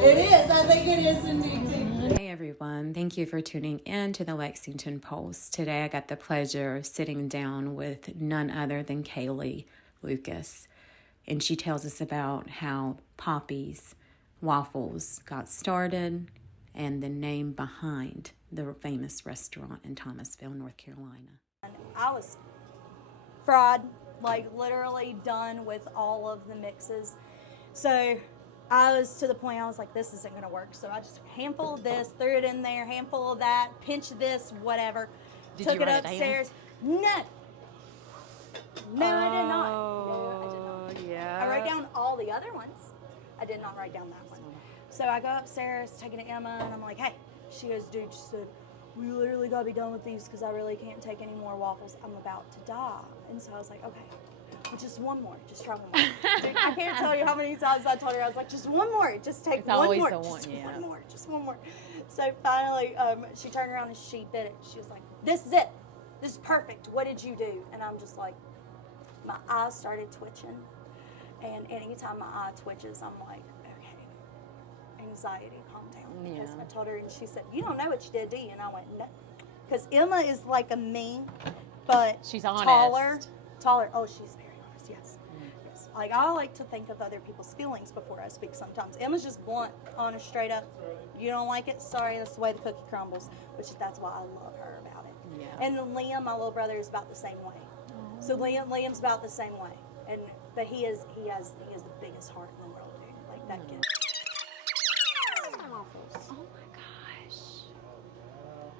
It is. I think it is indeed too. Hey everyone, thank you for tuning in to the Lexington Post. Today I got the pleasure of sitting down with none other than Kayley Lucas, and she tells us about how Poppi's Waffles got started and the name behind the famous restaurant in Thomasville, North Carolina. I was fried, like literally done with all of the mixes. So I was to the point I was like, this isn't gonna work. So I just handful of this, threw it in there, handful of that, pinch this, whatever. Took it upstairs. No. No, I did not. No, I did not. Yeah. I wrote down all the other ones. I did not write down that one. So I go upstairs, taking it to Emma, and I'm like, hey. She goes, dude, she said, we literally gotta be done with these because I really can't take any more waffles. I'm about to die. And so I was like, okay. Well, just one more. Just try one more. Dude, I can't tell you how many times I told her. I was like, just one more. Just take one more. One more. Just one more. So finally, she turned around and she bit it. She was like, this is it. This is perfect. What did you do? And I'm just like, my eyes started twitching. And anytime my eye twitches, I'm like, okay, anxiety, calm down. Because I told her, and she said, you don't know what you did, do you? And I went, no. Because Emma is like a me, but she's honest. Taller. Oh, she's very honest, yes. Yes. Like, I like to think of other people's feelings before I speak sometimes. Emma's just blunt, honest, straight up. You don't like it? Sorry, that's the way the cookie crumbles. That's why I love her about it. Yeah. And Liam, my little brother, is about the same way. Oh. So Liam's about the same way. But he has the biggest heart in the world, dude. Like that kid. Oh my gosh.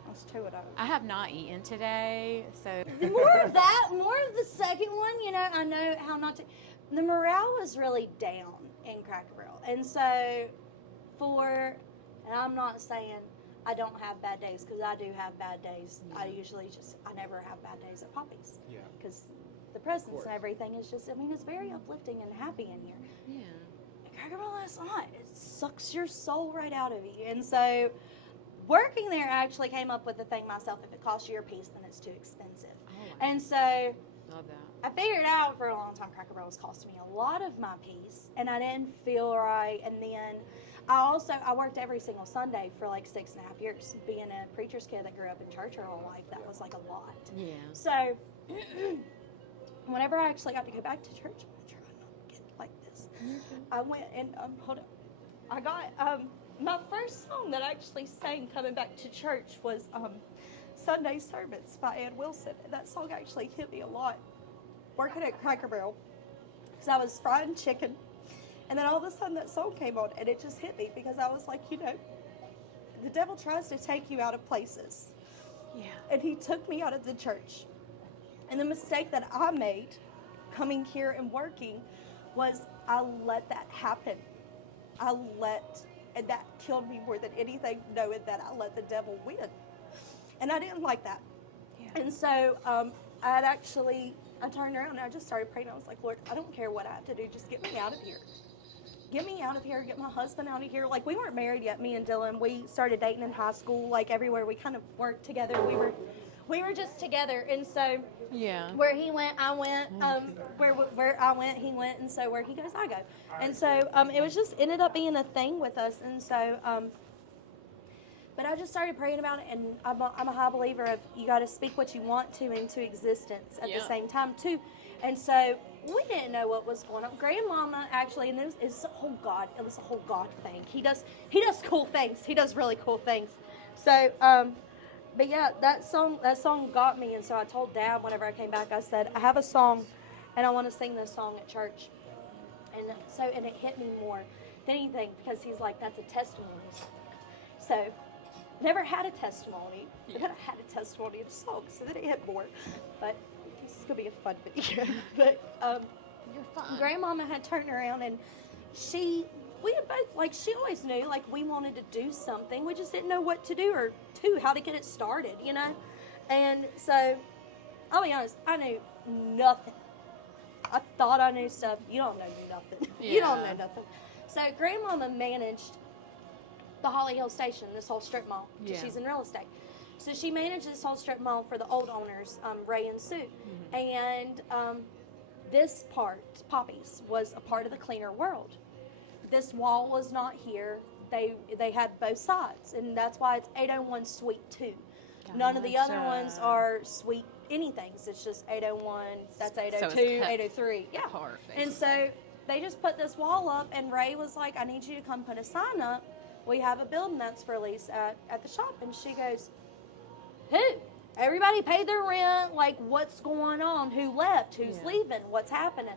That's two of those. I have not eaten today, so. More of the second one, you know, I know how not to. The morale was really down in Cracker Barrel. And so and I'm not saying I don't have bad days, because I do have bad days. I never have bad days at Poppi's. Yeah. Because the presence and everything is just, it's very uplifting and happy in here. Yeah. Cracker Barrel, that's not. It sucks your soul right out of you. And so working there, I actually came up with the thing myself. If it costs you your piece, then it's too expensive. Oh, and so love that. I figured out for a long time Cracker Barrel was costing me a lot of my piece, and I didn't feel right. And then I worked every single Sunday for like 6.5 years. Being a preacher's kid that grew up in church her whole life, that was like a lot. Yeah. So whenever I actually got to go back to church, I'm trying not to get like this. Mm-hmm. I went and hold on. I got my first song that I actually sang coming back to church was Sunday Servants by Ann Wilson. And that song actually hit me a lot working at Cracker Barrel, because I was frying chicken, and then all of a sudden that song came on, and it just hit me, because I was like, the devil tries to take you out of places. Yeah. And he took me out of the church. And the mistake that I made coming here and working was I let that happen. And that killed me more than anything, knowing that I let the devil win. And I didn't like that. Yeah. And so I turned around and I just started praying. I was like, Lord, I don't care what I have to do. Just get me out of here. Get me out of here. Get my husband out of here. Like, we weren't married yet, me and Dylan. We started dating in high school. Like, everywhere we kind of worked together. We were just together. And so where he went, I went. Where I went, he went. And so where he goes, I go. And so it was just ended up being a thing with us. And so but I just started praying about it, and I'm a high believer of you got to speak what you want to into existence at the same time too. And so we didn't know what was going on. Grandmama actually, and it was a whole God thing. He does cool things. He does really cool things. So but yeah, that song got me. And so I told Dad whenever I came back, I said, I have a song and I want to sing this song at church. And it hit me more than anything, because he's like, that's a testimony. So never had a testimony, but then I had a testimony in a song, so then it hit more. But this is gonna be a fun video. But you're fine. Grandmama had turned around, and we had both, like, she always knew, like, we wanted to do something. We just didn't know what to do or how to get it started, you know? And so, I'll be honest, I knew nothing. I thought I knew stuff. You don't know nothing. Yeah. You don't know nothing. So Grandmama managed the Holly Hill Station, this whole strip mall. Yeah. She's in real estate. So she managed this whole strip mall for the old owners, Ray and Sue. Mm-hmm. And this part, Poppi's, was a part of the cleaner world. this wall was not here. They had both sides, and that's why it's 801 Suite 2. None of the other ones are suite anythings. It's just 801, that's 802, 803. Yeah. Perfect. And so they just put this wall up, and Ray was like, I need you to come put a sign up. We have a building that's for lease at the shop. And she goes, who? Everybody paid their rent. Like, what's going on? Who left? Who's leaving? What's happening?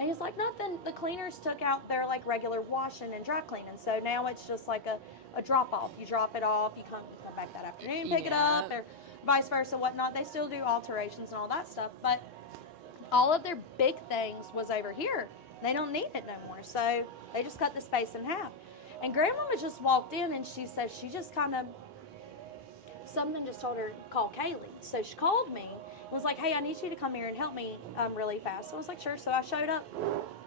And he's like, nothing. The cleaners took out their, like, regular washing and dry cleaning. So now it's just like a drop-off. You drop it off. You come back that afternoon, pick it up, or vice versa, whatnot. They still do alterations and all that stuff. But all of their big things was over here. They don't need it no more. So they just cut the space in half. And Grandmama just walked in, and she said she just kind of, something just told her to call Kayley. So she called me and was like, hey, I need you to come here and help me really fast. So I was like, sure. So I showed up,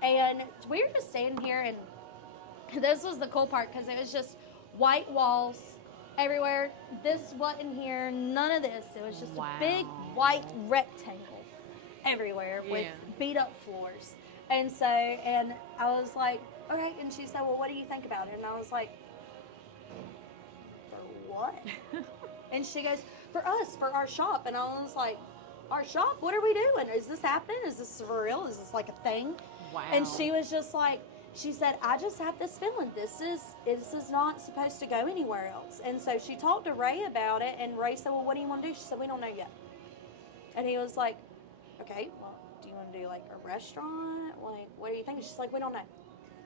and we were just standing here, and this was the cool part because it was just white walls everywhere. This wasn't here, none of this. It was just a big white rectangle everywhere with beat up floors. And so, and I was like, okay. And she said, well, what do you think about it? And I was like, for what? And she goes, for us, for our shop. And I was like, our shop? What are we doing? Is this happening? Is this for real? Is this like a thing? Wow. And she was just like, she said, I just have this feeling this is not supposed to go anywhere else. And so she talked to Ray about it, and Ray said, well, what do you want to do? She said, we don't know yet. And he was like, okay, well, do you want to do like a restaurant? Like, what do you think? She's like, we don't know.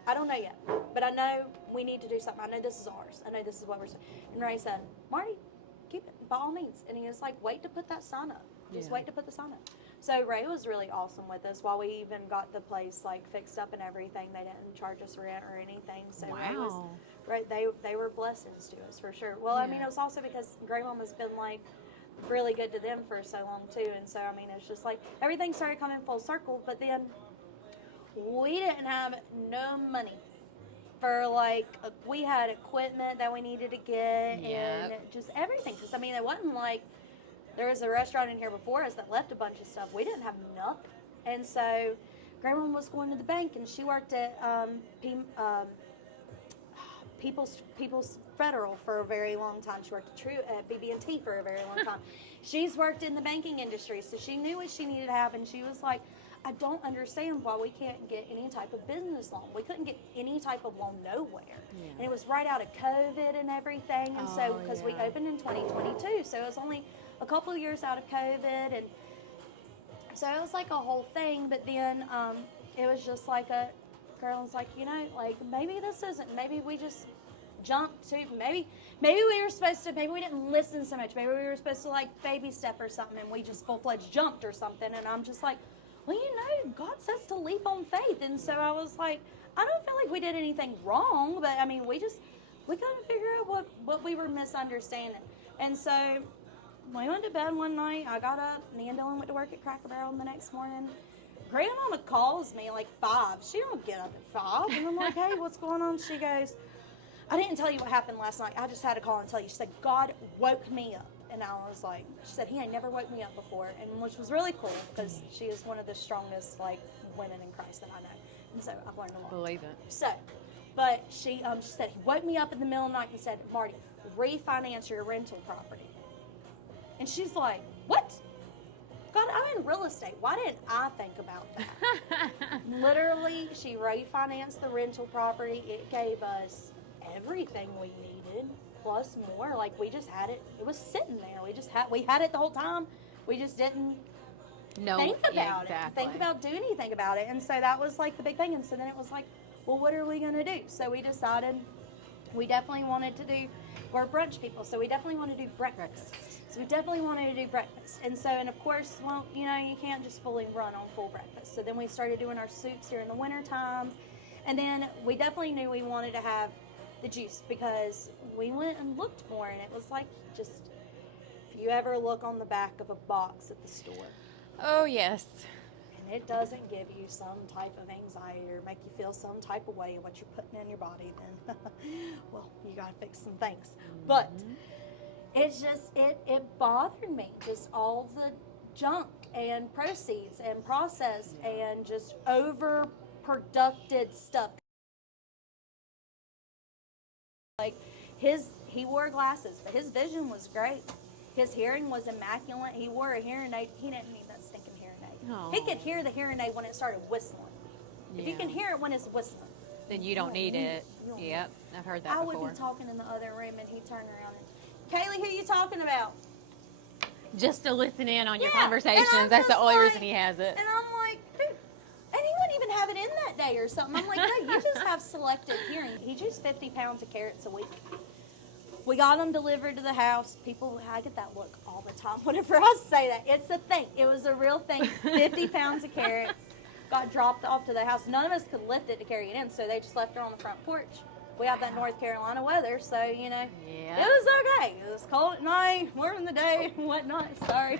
I don't know yet, but I know we need to do something. I know this is ours. I know this is what we're saying. And Ray said, Marty, keep it by all means. And he was like, wait to put that sign up. Just wait to put the sign up. So Ray was really awesome with us while we even got the place like fixed up and everything. They didn't charge us rent or anything. So Ray was, they were blessings to us for sure. Well, I mean, it was also because Grandmama's been like really good to them for so long too. And so, I mean, it's just like everything started coming full circle, but then we didn't have no money for like, we had equipment that we needed to get and just everything. Because, I mean, it wasn't like there was a restaurant in here before us that left a bunch of stuff. We didn't have nothing. And so Grandma was going to the bank, and she worked at People's Federal for a very long time. She worked at BB&T for a very long time. She's worked in the banking industry, so she knew what she needed to have, and she was like, I don't understand why we can't get any type of business loan. We couldn't get any type of loan nowhere. And it was right out of COVID and everything. And so, because we opened in 2022, so it was only a couple of years out of COVID. And so it was like a whole thing. But then it was just like a girl was like, you know, like maybe this isn't, maybe we just jumped to, maybe we were supposed to, maybe we didn't listen so much. Maybe we were supposed to like baby step or something, and we just full-fledged jumped or something. And I'm just like, well, you know, God says to leap on faith. And so I was like, I don't feel like we did anything wrong, but I mean, we couldn't figure out what we were misunderstanding. And so we went to bed one night. I got up, me and Dylan went to work at Cracker Barrel the next morning. Grandmama calls me like 5. She don't get up at 5. And I'm like, hey, what's going on? She goes, I didn't tell you what happened last night. I just had to call and tell you. She said, God woke me up. And I was like, she said, he ain't never woke me up before. And which was really cool because she is one of the strongest like women in Christ that I know. And so I've learned a lot. Believe it. So, but she said, he woke me up in the middle of the night and said, Marty, refinance your rental property. And she's like, what? God, I'm in real estate. Why didn't I think about that? Literally, she refinanced the rental property. It gave us everything we needed, plus more. Like, we just had it. It was sitting there. We had it the whole time. We just didn't think about it. Think about doing anything about it. And so that was like the big thing. And so then it was like, well, what are we going to do? So we decided we definitely wanted to do, we're brunch people, so we definitely want to do breakfast. So we definitely wanted to do breakfast. And so, and of course, well, you know, you can't just fully run on full breakfast. So then we started doing our soups during the winter times. And then we definitely knew we wanted to have the juice because we went and looked more, and it was like just, if you ever look on the back of a box at the store. Oh, yes. And it doesn't give you some type of anxiety or make you feel some type of way of what you're putting in your body, then, well, you got to fix some things. But it's just, it bothered me, just all the junk and proceeds and processed and just overproducted stuff. He wore glasses, but his vision was great. His hearing was immaculate. He wore a hearing aid. He didn't need that stinking hearing aid. Aw. He could hear the hearing aid when it started whistling. If you Yeah. can hear it when it's whistling, Then you don't need it. You don't Yep, I've heard that I before. would be talking in the other room, and he'd turn around and, Kaylee, who you talking about? Just to listen in on your Yeah, and conversations. I'm That's the just only like- reason he has it. And I'm like, dude, and he wouldn't even have it in that day or something. I'm like, no, you just have selective hearing. He juiced 50 pounds of carrots a week. We got them delivered to the house. People, I get that look all the time whenever I say that. It's a thing. It was a real thing. 50 pounds of carrots got dropped off to the house. None of us could lift it to carry it in, so they just left it on the front porch. We have that North Carolina weather, so, you know, Yeah. it was okay. It was cold at night, warm in the day, whatnot. Sorry.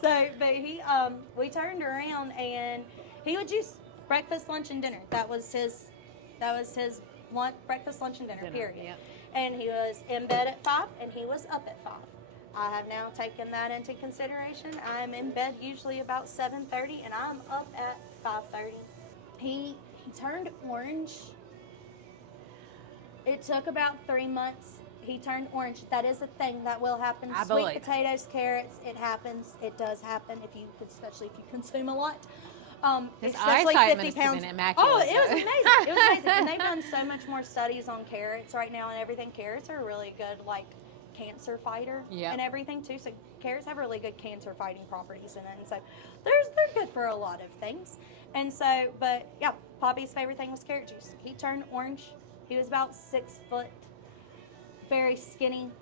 So, but we turned around, and he would juice breakfast, lunch, and dinner. That was his lunch, breakfast, lunch, and dinner, period. Yep. And he was in bed at 5, and he was up at 5. I have now taken that into consideration. I'm in bed usually about 7:30, and I'm up at 5:30. He turned orange. It took about 3 months. He turned orange. That is a thing that will happen. I Sweet believe. potatoes, carrots, it happens. It does happen especially if you consume a lot. His Especially eyesight 50 must have pounds. been immaculate, Oh, it was though. amazing. It was amazing. And they've done so much more studies on carrots right now and everything. Carrots are a really good, like, cancer fighter Yep. and everything, too. So carrots have really good cancer fighting properties in it. And so they're good for a lot of things. And so, but yeah, Poppy's favorite thing was carrot juice. He turned orange. He was about 6 foot, very skinny.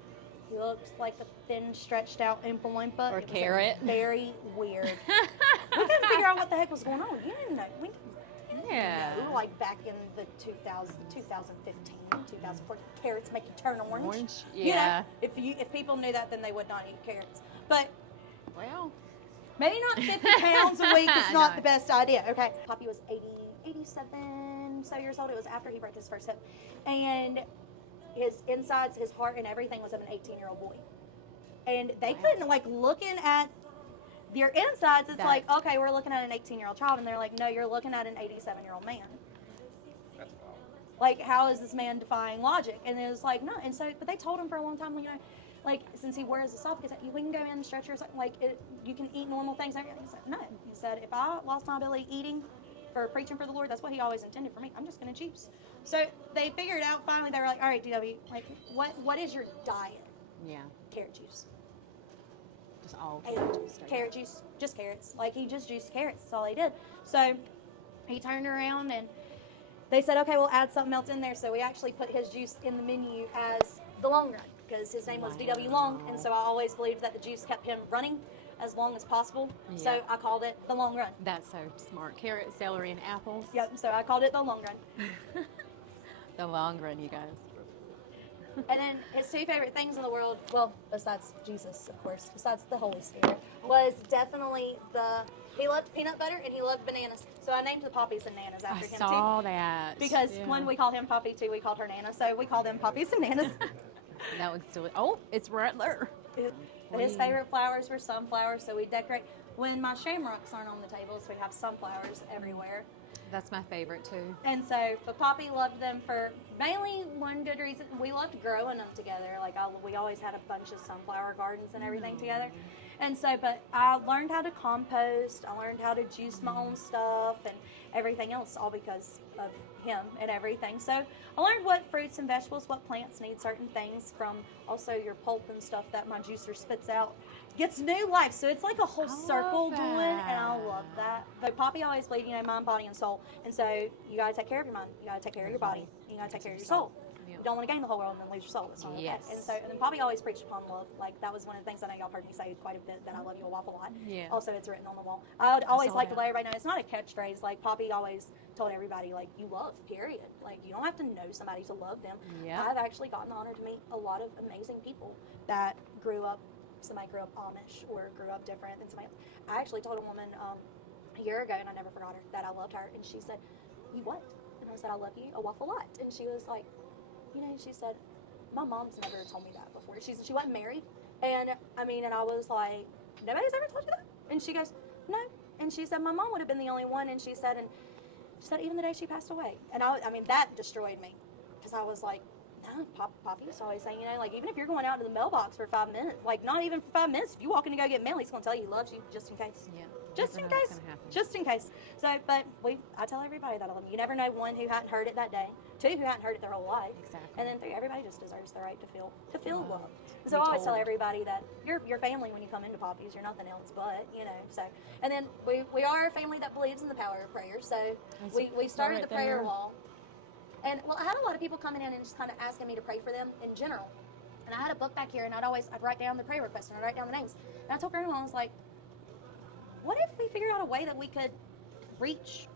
He looked like a thin, stretched out Oompa Loompa. Or It was carrot. Very weird. We couldn't figure out what the heck was going on. You didn't know. We didn't Yeah. know. Like back in the 2015, 2014, carrots make you turn orange. Orange? You know, Yeah. if people knew that, then they would not eat carrots. But Well, maybe not 50 pounds a week is not No. the best idea. Okay. Poppy was 87 so years old. It was after he broke his first hip. And his insides, his heart, and everything was of an 18-year-old boy. And they couldn't, like, looking at their insides, it's like, okay, we're looking at an 18-year-old child. And they're like, no, you're looking at an 87-year-old man. That's wild. Like, how is this man defying logic? And it was like, no. And so, but they told him for a long time, you know, like, since he wears esophagus, we can go in and stretch your, like, you can eat normal things. And everything. He said, no. He said, if I lost my ability eating for preaching for the Lord, that's what he always intended for me. I'm just going to juice. So they figured out finally, they were like, all right, DW, like, what is your diet? yeah. Carrot juice. Just all And carrot juice. straight carrot juice, just carrots. Like, he just juiced carrots. That's all he did. So he turned around and they said, okay, we'll add something else in there. So we actually put his juice in the menu as the long run because his name was DW Long. And so I always believed that the juice kept him running as long as possible. So Yeah. I called it the long run. That's so smart. Carrot, celery, and apples. Yep. So I called it the long run. The long run, you guys. And then his 2 favorite things in the world, well, besides Jesus, of course, besides the Holy Spirit, was definitely he loved peanut butter and he loved bananas. So I named the Poppies and Nanas I after him saw too. that. Because Yeah. one, we called him Poppy, 2, we called her Nana. So we call them Poppies and Nanas. That would still. Oh, it's right there. But his favorite flowers were sunflowers, so we decorate. When my shamrocks aren't on the tables, we have sunflowers everywhere. That's my favorite too. And so, but Poppy loved them for mainly one good reason. We loved growing them together. Like, we always had a bunch of sunflower gardens and everything together. And so, but I learned how to compost. I learned how to juice my own stuff and everything else, all because of him and everything. So I learned what fruits and vegetables, what plants need certain things from also your pulp and stuff that my juicer spits out. Gets new life. So it's like a whole circle love going, and I that. love that. But Poppy always believed, you know, mind, body, and soul. And so you got to take care of your mind. You got to take care of your body. You got to take care of your soul. Yeah. You don't want to gain the whole world and then lose your soul. That's not okay. Yes. And so, and then Poppy always preached upon love. Like, that was one of the things I know y'all heard me say quite a bit, that I love you a waffle lot. Yeah. Also, it's written on the wall. I would always saw like to that. let everybody know it's not a catchphrase. Like, Poppy always told everybody, like, you love, period. Like, you don't have to know somebody to love them. Yeah. I've actually gotten the honor to meet a lot of amazing people that grew up, somebody grew up Amish or grew up different than somebody else. I actually told a woman a year ago, and I never forgot her, that I loved her. And she said, you what? And I said, I love you a waffle lot. And she was like, you know, she said, my mom's never told me that before. She wasn't married. And I mean, and I was like, nobody's ever told you that? And she goes, no. And she said, my mom would have been the only one. And she said, even the day she passed away. And I mean, that destroyed me. Because I was like, No, Poppy used to always say, you know, like, even if you're going out to the mailbox for 5 minutes, like, not even for 5 minutes, if you walk in to go get mail, he's going to tell you he loves you just in case. Yeah. Just in Never know what's case. gonna happen. Just in case. So, but I tell everybody that I love them. You never know, one, who hadn't heard it that day, two, who hadn't heard it their whole life, Exactly. and then three, everybody just deserves the right to feel Loved. loved. So I Be always tell told. everybody that your family when you come into Poppies, you're nothing else but, you know. So, and then we are a family that believes in the power of prayer. So we started right the prayer there. wall. And well, I had a lot of people coming in and just kind of asking me to pray for them in general. And I had a book back here, and I'd write down the prayer requests and I'd write down the names. And I told everyone, I was like, what if we figured out a way that we could reach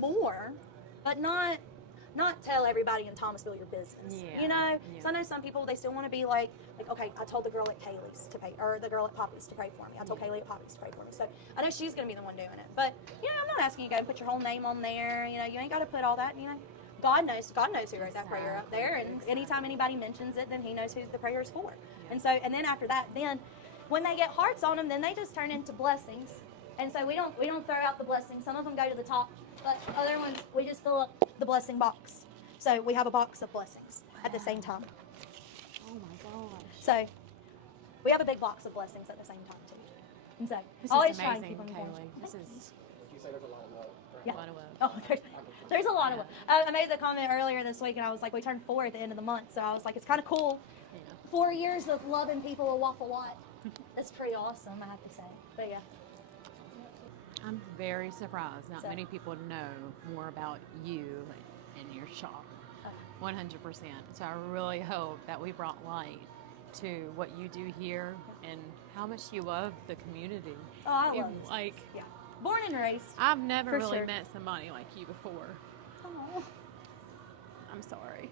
more, but not tell everybody in Thomasville your business? Yeah, You know? yeah. So I know some people, they still want to be like, okay, I told the girl at Kayley's to pray, or the girl at Poppi's to pray for me. I told Kayley at Poppi's to pray for me. So I know she's going to be the one doing it. But, you know, I'm not asking you to go and put your whole name on there. You know, you ain't got to put all that, you know. God knows who wrote that prayer up there, and anytime anybody mentions it, then he knows who the prayer is for. Yeah. And so, and then after that, then when they get hearts on them, then they just turn into blessings. And so we don't throw out the blessings. Some of them go to the top, but other ones we just fill up the blessing box. So we have a box of blessings at the same time. Oh my gosh. So we have a big box of blessings at the same time too. And so This always is try and amazing, keep them Kayley. This is You say there's a lot of love. Right? Yeah. a lot of love. Oh, there's a lot of them. I made the comment earlier this week, and I was like, we turned 4 at the end of the month, so I was like, it's kind of cool. Yeah. 4 years of loving people a waffle lot. That's pretty awesome, I have to say. But yeah. I'm very surprised not So- many people know more about you and your shop. 100%. So I really hope that we brought light to what you do here and how much you love the community. Oh, I You- love it. like Yeah. Born and raised. I've never For really sure. met somebody like you before. Oh, I'm sorry.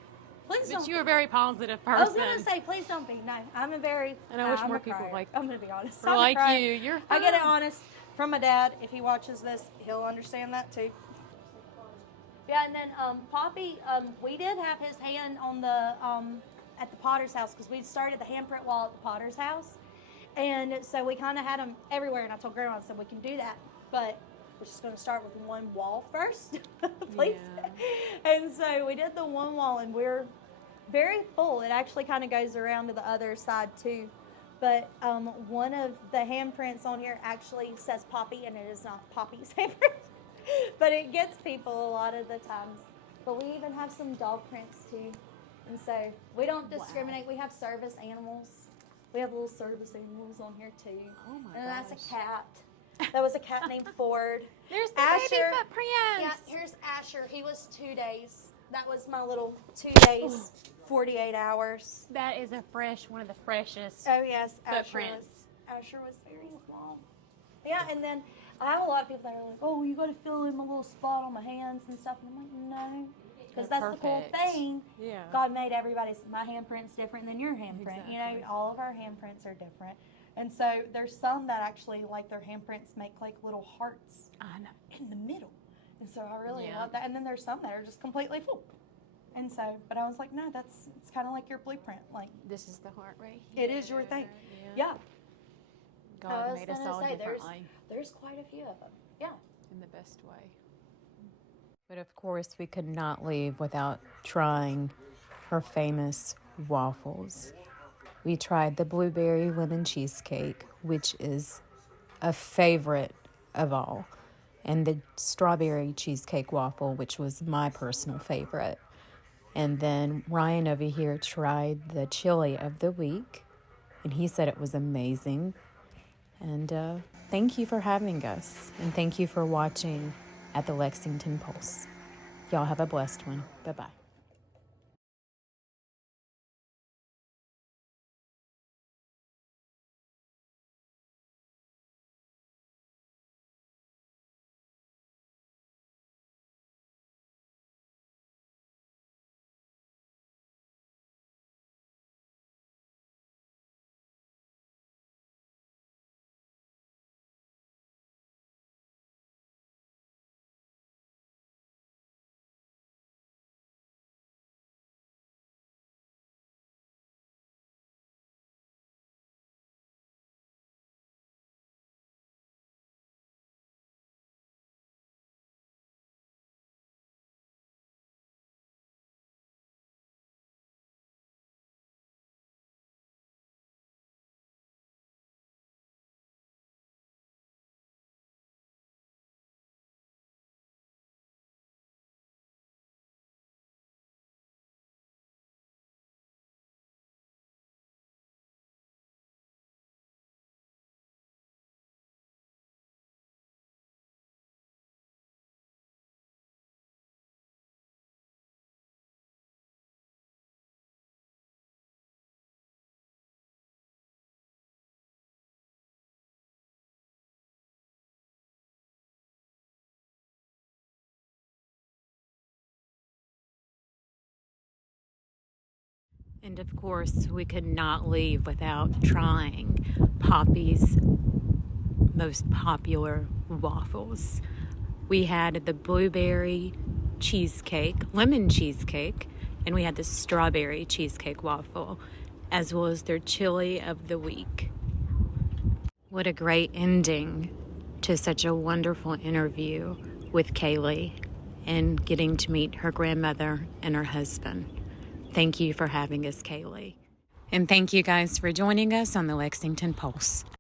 please But don't. you're a very positive I was person. gonna say, please don't be. No, I'm a very. And I wish I'm more a people crier. like- I'm gonna be honest. We're I'm a like crier. you. You're I get it fun. honest from my dad. If he watches this, he'll understand that too. Yeah, and then Poppy, we did have his hand on the at the Potter's house because we started the handprint wall at the Potter's house, and so we kind of had him everywhere. And I told Grandma, I said we can do that, but we're just going to start with one wall first, please. Yeah. And so we did the one wall, and we're very full. It actually kind of goes around to the other side too. But one of the handprints on here actually says Poppy, and it is not Poppy's handprint. But it gets people a lot of the times. But we even have some dog prints too. And so we don't discriminate. We have service animals. We have little service animals on here too. Oh my And that's gosh. a cat. That was a cat named Ford. There's the Asher. baby footprints. Yeah, here's Asher. He was 2 days. That was my little 2 days, 48 hours. That is one of the freshest. Oh yes, Footprints. Asher was very small. Yeah, and then I have a lot of people that are like, "Oh, you got to fill in my little spot on my hands and stuff." And I'm like, "No," because They're that's the cool perfect. thing. Yeah. God made everybody's. My handprint's different than your handprint. You Exactly. know, all of our handprints are different. And so there's some that actually like their handprints make like little hearts I know. in the middle. And so I really Yeah. love that. And then there's some that are just completely full. And so, but I was like, no, it's kind of like your blueprint. Like, This is the heart right here. it is your thing. Yeah. Yeah. I God was made us gonna all say, differently There's quite a few of them. Yeah. in the best way. But of course, we could not leave without trying her famous waffles. We tried the blueberry lemon cheesecake, which is a favorite of all, and the strawberry cheesecake waffle, which was my personal favorite. And then Ryan over here tried the chili of the week, and he said it was amazing. And thank you for having us, and thank you for watching at the Lexington Pulse. Y'all have a blessed one. Bye-bye. And of course, we could not leave without trying Poppi's most popular waffles. We had the blueberry cheesecake, lemon cheesecake, and we had the strawberry cheesecake waffle, as well as their chili of the week. What a great ending to such a wonderful interview with Kayley and getting to meet her grandmother and her husband. Thank you for having us, Kayley. And thank you guys for joining us on the Lexington Pulse.